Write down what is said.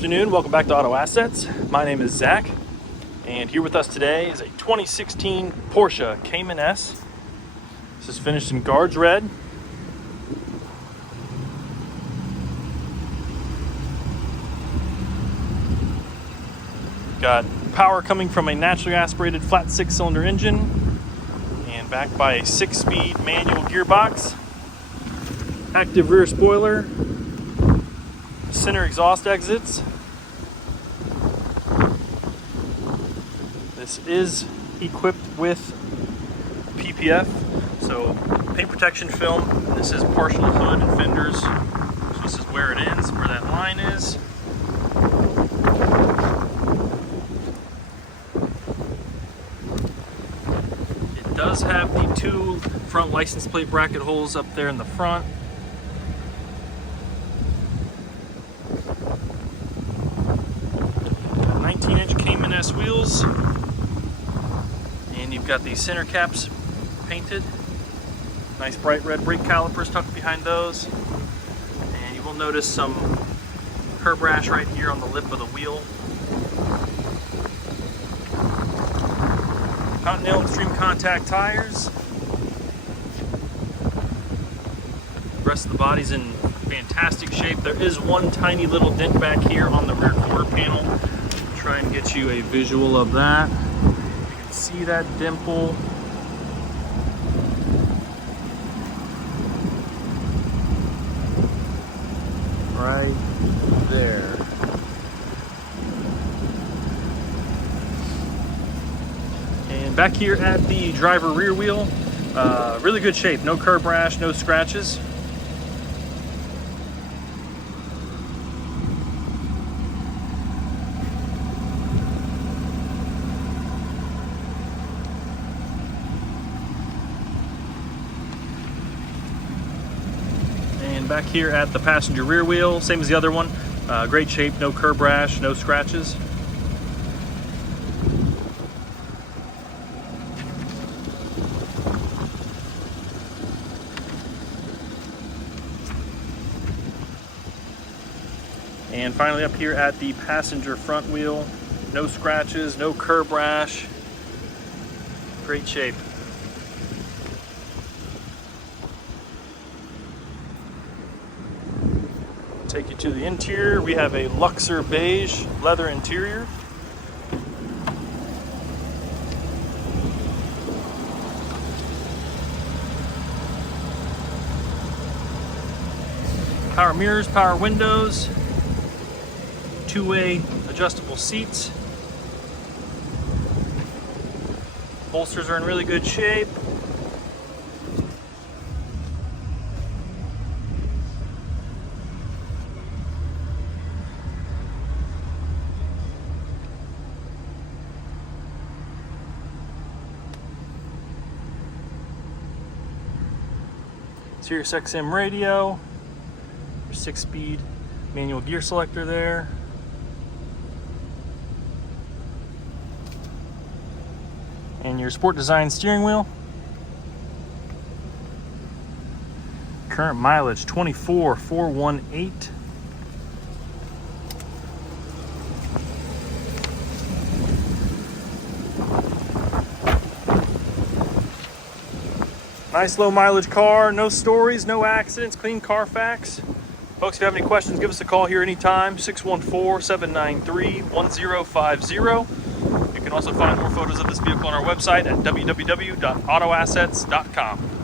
afternoon, welcome back to Auto Assets. My name is Zach, and here with us today is a 2016 Porsche Cayman S. This is finished in Guards Red. Got power coming from a naturally aspirated flat 6-cylinder engine and backed by a 6-speed manual gearbox, active rear spoiler, center exhaust exits. This is equipped with PPF, so paint protection film. This is partial hood and fenders. So this is where it ends, where that line is. It does have the 2 front license plate bracket holes up there in the front. 19-inch Cayman S wheels, and you've got the center caps painted. Nice bright red brake calipers tucked behind those, and you will notice some curb rash right here on the lip of the wheel. Continental Extreme Contact tires. The rest of the body's in fantastic shape. There is one tiny little dent back here on the rear quarter panel. Try and get you a visual of that. You can see that dimple. Right there. And back here at the driver rear wheel, really good shape. No curb rash, no scratches. Back here at the passenger rear wheel, same as the other one. Great shape, no curb rash, no scratches. And finally up here at the passenger front wheel, no scratches, no curb rash. Great shape. Take you to the interior. We have a Luxor Beige Leather Interior. Power mirrors, power windows, 2-way adjustable seats. Bolsters are in really good shape. Sirius XM radio, your 6-speed manual gear selector there. And your sport design steering wheel. Current mileage 24,418. Nice low mileage car, no stories, no accidents, clean Carfax. Folks, if you have any questions, give us a call here anytime, 614-793-1050. You can also find more photos of this vehicle on our website at www.autoassets.com.